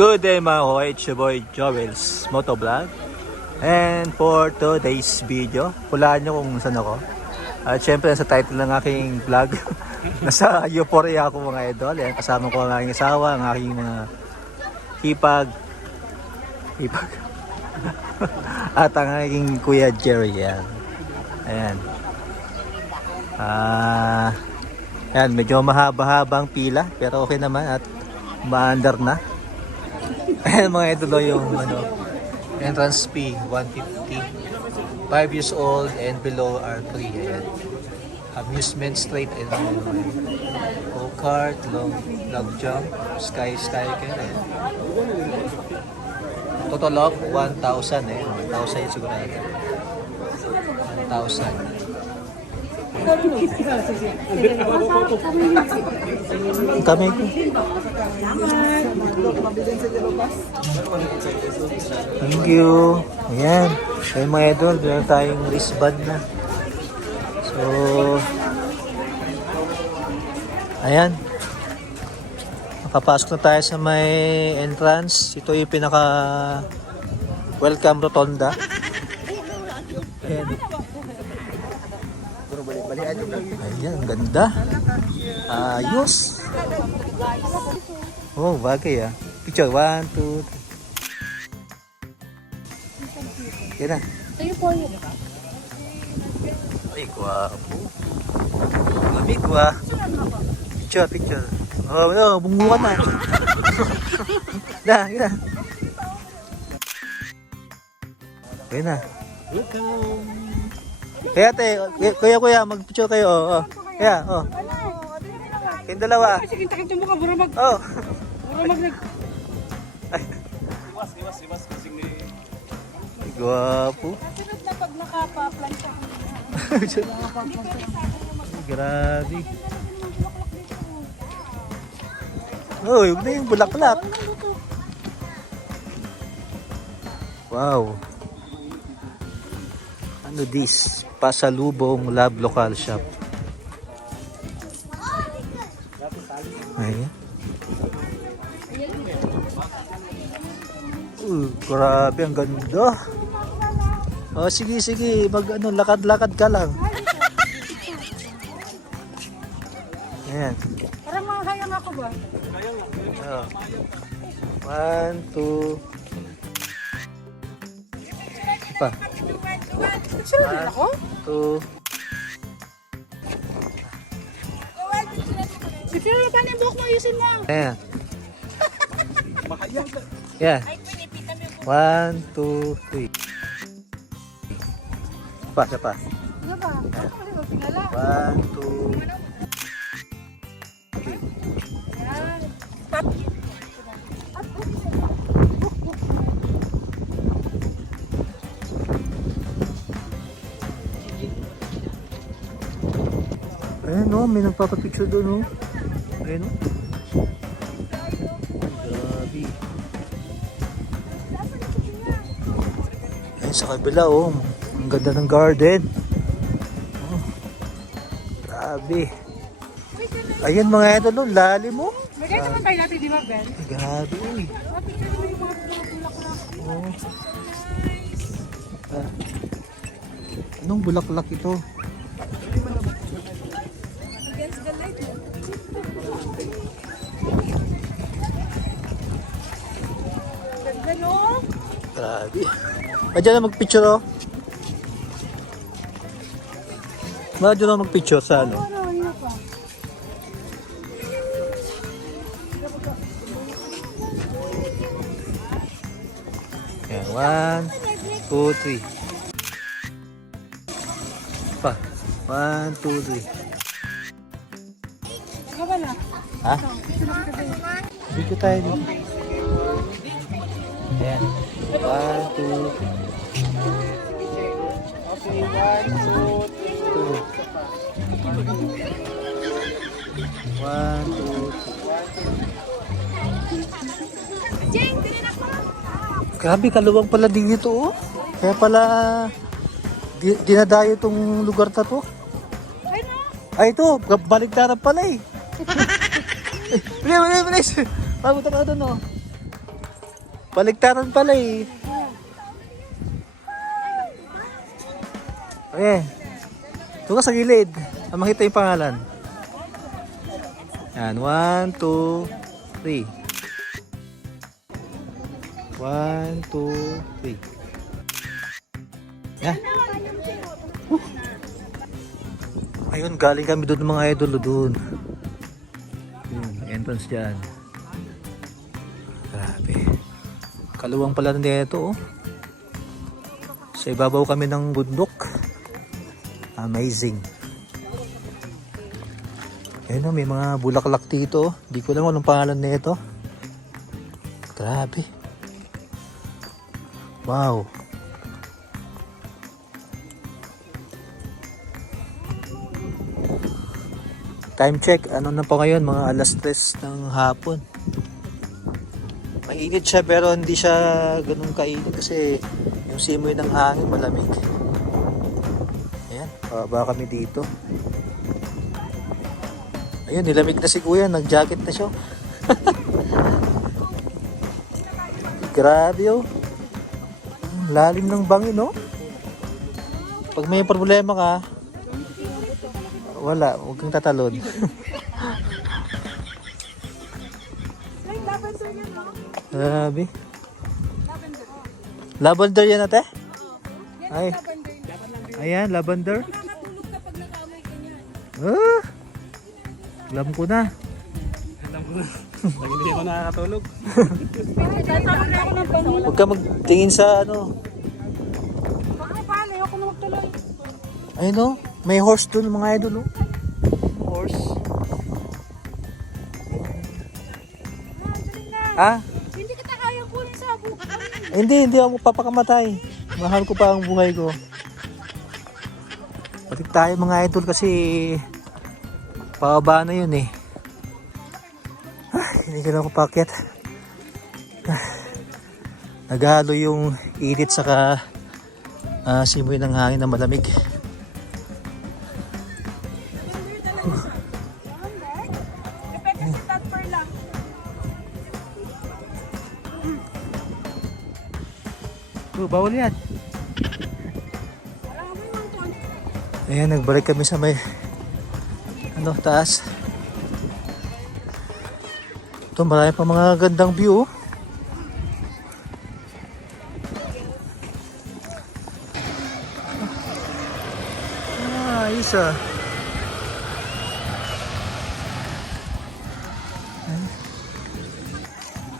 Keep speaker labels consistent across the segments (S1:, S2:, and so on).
S1: Good day mga koy, it's your boy Joel's Motovlog And for today's video, hulaan nyo kung saan ako At syempre sa title ng aking vlog Nasa euphoria ako mga idol Yan, Kasama ko ang aking asawa, ang aking mga hipag Hipag At ang aking kuya Jerry yan. Ayan Ah, yan, medyo mahaba-habang pila pero okay naman at maandar na. Ayan mga idolo yung ano, entrance fee, 150. 5 years old and below are free. Ayan. Amusement straight and go-kart, long, log jump, sky skier. Ayan. Total of 1,000 eh. 1,000 yun sigurado. 1,000. Kami ko. Thank you. Ayan. Ay mga idol, meron tayong wristband na. So, ayan. Nakapasok na tayo sa may entrance. Ito yung pinaka welcome rotonda. Ayan. Ayan, ang ganda. Ayos. Oh, bagay ah. Picture, one, two, three. Yan na.
S2: Sa'yo po yun.
S1: Ay, gwapo. Lamig wa. Picture, picture. Oh, no, bunguan na. na, yan na. Yan na. Kaya te, kuya kuya, mag-picture kayo. Oh, oh. Kaya, oh. Kayong dalawa.
S2: Kasi kita-kita mo ka, bura mag...
S1: Oh.
S2: Bura mag nag...
S1: Ay, Gwapo.
S2: Sunod na pag nakapa-plan siya.
S1: Grabe. Oh, yun na yung bulaklak. Wow. Ano this? Pasalubong Love Local Shop. Ayan. Uh, grabe ang ganda. Oh, sige, sige. Mag ano, lakad-lakad ka lang. Ayan.
S2: Parang mga hayang ako ba?
S1: Oh. One, two. Pa.
S2: Sino din ako?
S1: Two.
S2: Picture na paano yung buhok mo, ayusin mo.
S1: Ayan. Yeah. One, two, three. Pa, isa pa.
S2: Ano ba? Ano ba?
S1: One, two. May nagpapapicture doon no. Ayan no. Grabe. Ayan sa kabila oh. Ang ganda ng garden. Oh. Grabe. Ayan mga idol no, lalim mo.
S2: May kahit naman tayo natin, di ba, Ben?
S1: Grabe
S2: na.
S1: Oh. Ah. Anong bulaklak ito? Grabe. Madyan na mag-picture oh. Madyan na mag-picture sa ano.
S2: Ano, ano pa?
S1: Yan, one, two, three. Pa. One, two, three.
S2: Ba?
S1: Ha? Dito tayo dito. Ayan. One, two. Okay, one, two, two. One, two, Grabe, kaluwang pala dito oh. Kaya pala di, dinadayo tong lugar na to.
S2: Ay, no?
S1: Ito, baligtaran pala eh. Bilis, bilis, bilis. Papunta ka doon, oh. Baliktaran pala eh. Ayan. Ito ka sa gilid. Ah, makita yung pangalan. Yan. One, two, three. One, two, three. Yan. Whew. Ayun, galing kami doon mga idol doon. Yung entrance dyan. Grabe. Kaluwang pala nito oh. Sa ibabaw kami ng bundok. Amazing. Ayun oh, may mga bulaklak dito. Hindi ko alam anong pangalan nito. Grabe. Wow. Time check, ano na po ngayon, mga alas 3 ng hapon. Mainit siya pero hindi siya ganun kainit kasi yung simoy ng hangin malamig. Ayan, baba kami dito. Ayun, nilamig na si kuya, nag-jacket na siya. Grabe oh. Lalim ng bangin oh. Pag may problema ka, wala, huwag kang tatalon. Grabe. Lavender yan ate?
S2: Yan
S1: Ay.
S2: lavender.
S1: Ayan, lavender.
S2: Nakakatulog ka pag nakamoy ka niyan.
S1: Ah, alam ko na.
S3: Hindi ako nakakatulog.
S2: Na.
S1: Huwag ka magtingin sa ano.
S2: Baka paano, ayoko na magtuloy.
S1: Ayun oh, may horse dun mga idol oh. Horse.
S2: Ah, hindi,
S1: hindi ako papakamatay. Mahal ko pa ang buhay ko. Balik tayo mga idol kasi pababa na yun eh. Ah, hindi ka na ako pakyat. Naghalo yung init saka ah, simoy ng hangin na malamig. Bawal yan. Ayan, nagbalik kami sa may ano, taas. Ito, marami pa mga gandang view. oh. Ah, ah.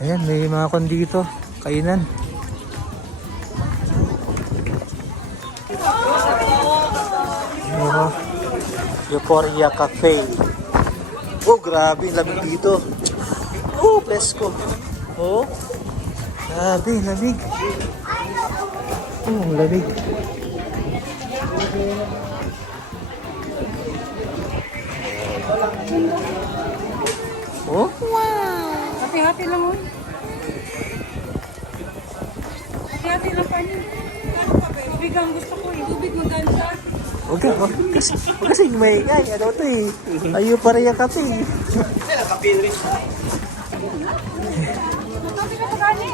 S1: Ayan, may mga kon dito. Kainan. Euphoria Cafe. Oh, grabe, lamig dito. Oh, presko. Oh, grabe, lamig. Oh, lamig. Oh,
S2: Hati-hati lang mo. Hati-hati lang pa niyo. Tubig ang gusto ko eh. Tubig maganda.
S1: Huwag ka, kasi, kasi may ay, ano to eh. Ayo pa rin yung kape eh.
S2: Tubig ka pagani.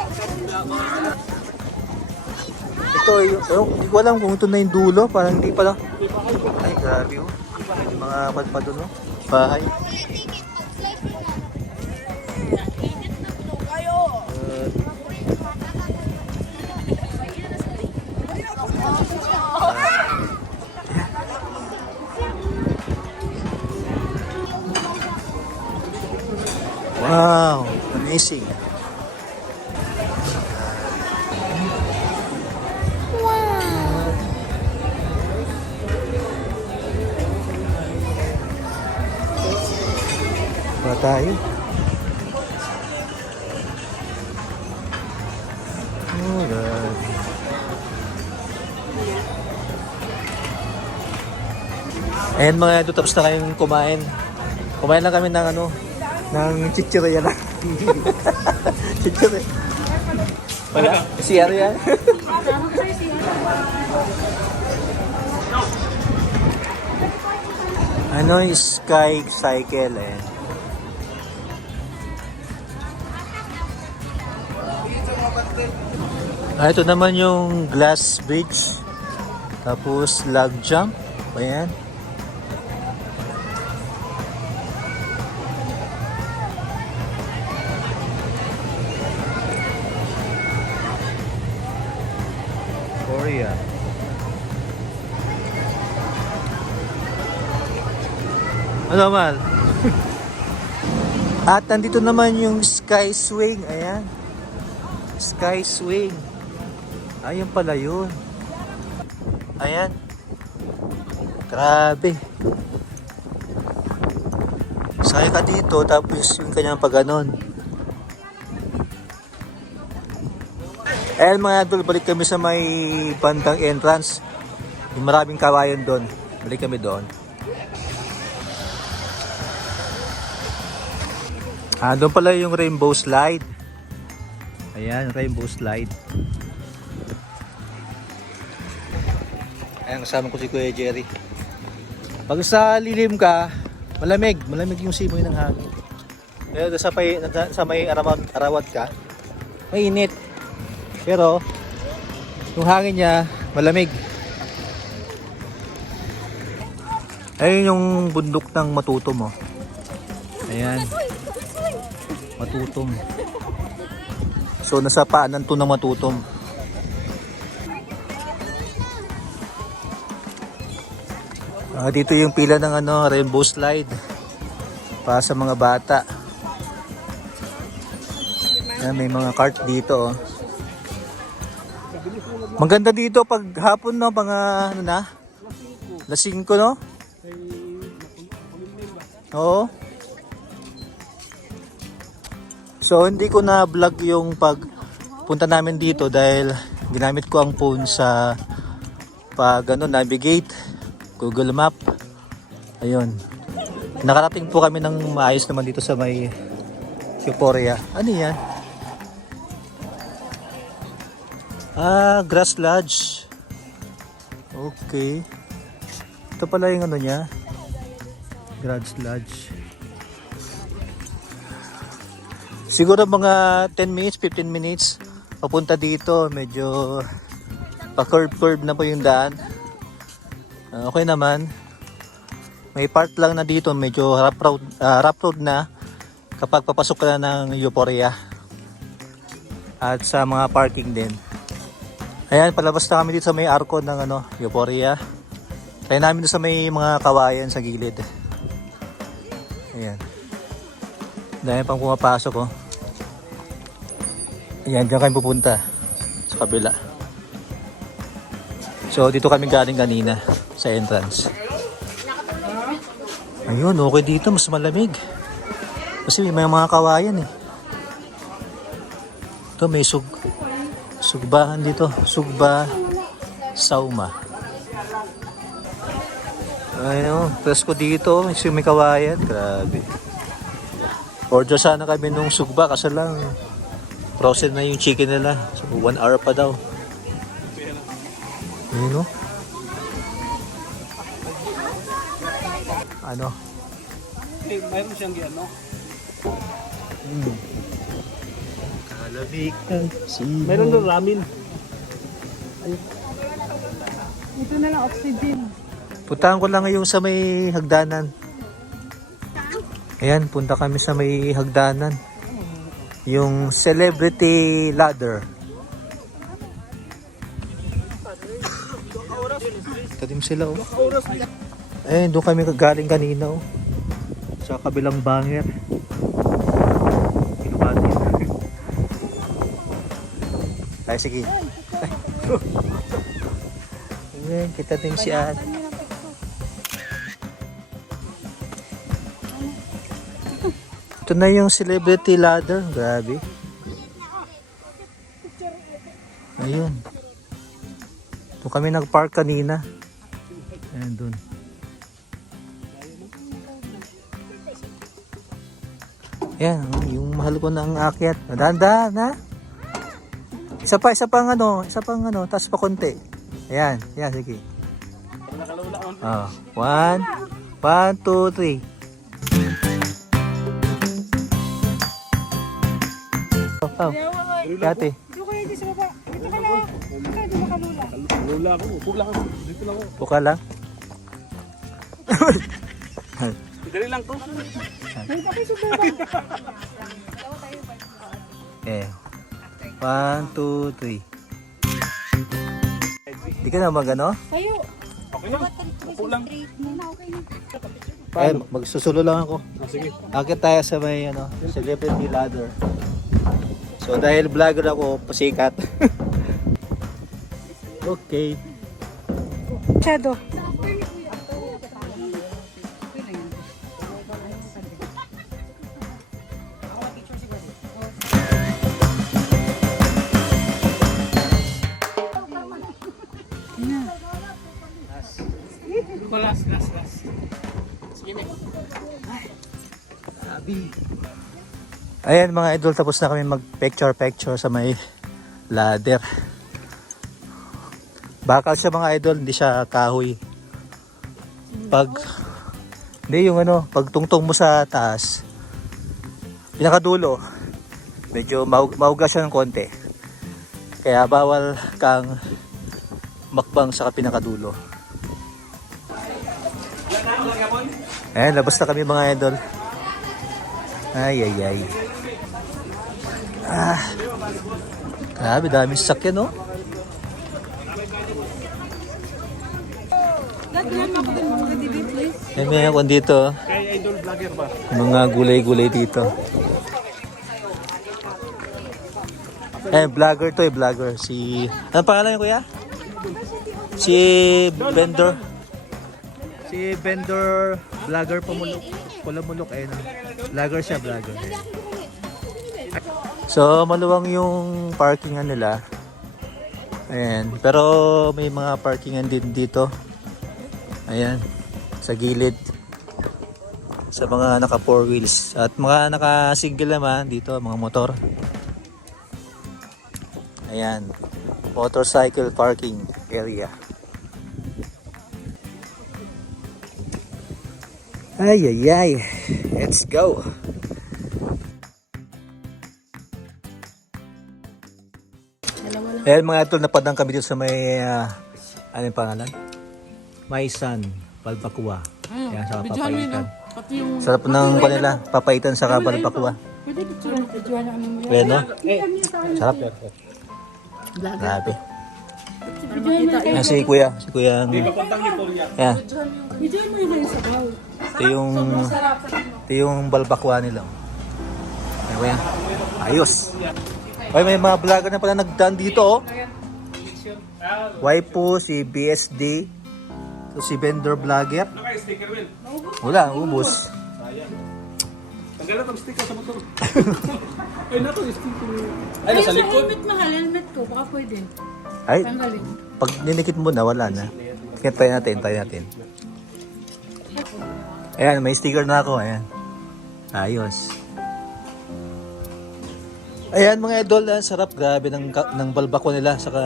S1: Ito, yung, yung, hindi ko alam kung ito na yung dulo, parang hindi pala. Ay, grabe oh. Yung mga padpado no? Bahay. Wow, amazing. Ayan mga ito, tapos na kayong kumain. Kumain lang kami ng ano, ng chichirya lang. chichirya. Wala? Ano yan? ano yung sky cycle eh. Ah, ito naman yung glass bridge. Tapos log jump. Ayan. Korea. Ano mal? At nandito naman yung sky swing. Ayan. Sky swing. Ayun pala yun. Ayan. Grabe. Sakay ka dito tapos yung kanyang paganon. Ayan mga idol, balik kami sa may bandang entrance. Yung maraming kawayan doon. Balik kami doon. Ah, doon pala yung rainbow slide. Ayan, rainbow slide. Ayan, kasama ko si Kuya Jerry. Pag sa lilim ka, malamig. Malamig yung simoy ng hangin. Pero sa, may, sa may arawat, arawat ka, mainit. Pero, yung hangin niya, malamig. Ayun yung bundok ng matutom, oh. Ayan. Matutom. So, nasa paanan to ng matutom. Ah, dito yung pila ng ano, rainbow slide para sa mga bata. Ayan, may mga cart dito. Oh. Maganda dito pag hapon no, mga ano na? Lasing ko no? Oo. So hindi ko na vlog yung pag punta namin dito dahil ginamit ko ang phone sa pag ano, navigate, Google Map. Ayun. Nakarating po kami ng maayos naman dito sa may Euphoria. Ano yan? Ah, Grass Lodge. Okay. Ito pala yung ano niya. Grass Lodge. Siguro mga 10 minutes, 15 minutes papunta dito. Medyo pa-curve-curve na po yung daan. Ah, okay naman. May part lang na dito, medyo rough road, ah, rough road na kapag papasok ka na ng Euphoria. At sa mga parking din. Ayan, palabas na kami dito sa may arko ng ano, Euphoria. Tayo namin doon sa may mga kawayan sa gilid. Ayan. Dahil pang pumapasok oh. Ayan, dyan kami pupunta. Sa kabila. So, dito kami galing kanina sa entrance. Ayun, okay dito. Mas malamig. Kasi may mga kawayan eh. Ito, may sug sugbahan dito. Sugba Sauma. Ayun, presko dito. May kawayan. Grabe. Order sana kami nung sugba kasi lang frozen na yung chicken nila. So, one hour pa daw. Ayun o. Ano?
S3: Eh, mayroon siyang ano.
S1: Hmm. Kalamig ng simoy.
S3: Mayroon doon ramen.
S2: Ito na lang oxygen.
S1: Puntahan ko lang yung sa may hagdanan. Ayan, punta kami sa may hagdanan. Yung celebrity ladder. Tadim sila oh. Eh, doon kami galing kanina oh. Sa kabilang banger. Ay, sige. Ayan, kita din si Ate. Ito na yung celebrity ladder. Grabe. Ayun. Ito kami nag-park kanina. Ayan dun. Ayan, yung mahal ko na ang akyat. Dahan-dahan, ha? Isa pa, isa pang ano, isa pang ano, taas pa konti. Ayan, ayan, sige. Oh, one, one, two, three. Oh, oh.
S2: Makalula.
S3: Lula ako. Lang ako. Dito lang ako.
S1: Buka lang.
S3: Dali lang
S2: subukan.
S1: Eh. One, two, three. Di ka na mag ano?
S2: Tayo.
S3: Okay lang. Upo lang.
S2: Na.
S1: Ay, magsusulo lang ako.
S3: Ah, sige.
S1: Akit tayo sa may ano, celebrity ladder. So dahil vlogger ako, pasikat. okay.
S2: Shadow.
S1: Ayan mga idol, tapos na kami mag picture picture sa may ladder. Bakal siya mga idol, hindi siya kahoy. Pag, hindi yung ano, pag tungtong mo sa taas, pinakadulo, medyo mahug, mahuga siya ng konti. Kaya bawal kang makbang sa pinakadulo. Ayan, labas na kami mga idol. Ay, ay, ay. Ah. Grabe, dami sasakyan, no?
S2: Mga please.
S1: May may ako dito.
S3: Ba?
S1: Mga gulay-gulay dito. Eh, vlogger to eh, vlogger. Si... Ano pangalan niya, kuya? Si Vendor. Si Vendor Vlogger Pamulok. Pulamulok eh. No? Vlogger siya, vlogger. So, maluwang yung parkingan nila. Ayan. Pero may mga parkingan din dito. Ayan. Sa gilid. Sa mga naka four wheels. At mga naka single naman dito, mga motor. Ayan. Motorcycle parking area. Ay, ay, ay. Let's go. Ayan mga idol, napadang kami dito sa may, ah, ano yung pangalan? Maisan, Balbacua. Ayan, sa papaitan.
S2: Pati yung...
S1: Sarap ng kanila, papaitan sa
S2: na ano.
S1: Ayan, no? Sarap. Grabe. Ayan si kuya, si kuya ang...
S3: Papuntang Victoria.
S1: Ayan, Ito yung... Ito yung Balbacua nila. Ayan kuya. Ayos. Ay, may mga vlogger na pala nagdaan dito, oh. Waipo, si BSD, so si Vendor Vlogger. Wala, ubos.
S3: Tanggalan ang sticker sa motor. Ay, nato sticker. Ay, nasa
S2: sa
S3: likod.
S2: helmet mahal, helmet ko. Baka pwede.
S1: Ay, pag ninikit mo na, wala na. Kaya try natin, try natin. Ayan, may sticker na ako. Ayan. Ayos. Ayan mga idol, ang sarap. Grabe ng, ng balbako nila. Saka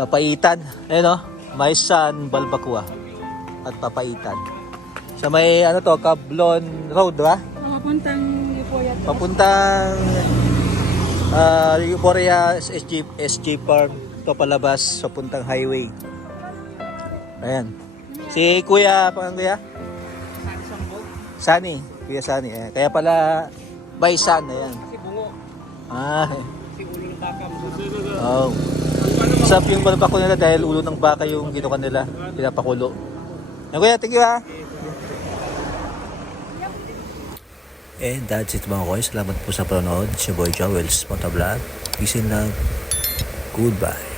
S1: papaitan. Ayan o, may sun balbakwa. At papaitan. Sa may ano to, Cablon Road, ba?
S2: Papuntang to.
S1: Papuntang uh, Euphoria SG, SG Farm to palabas sa puntang highway. Ayan. Si Kuya, pangang Kuya? Sani. Kuya Sani. Ayan. Kaya pala Baisan. Ayan.
S3: Si Bungo.
S1: Ah.
S3: Si ulo ng takam.
S1: Oh. Sarap yung balbako nila dahil ulo ng baka yung ginawa nila. Pinapakulo. Ayan Kuya, thank you ha. And that's it mga koy. Salamat po sa panonood. Si Boy Jowels, Motovlog. Peace and love. Goodbye.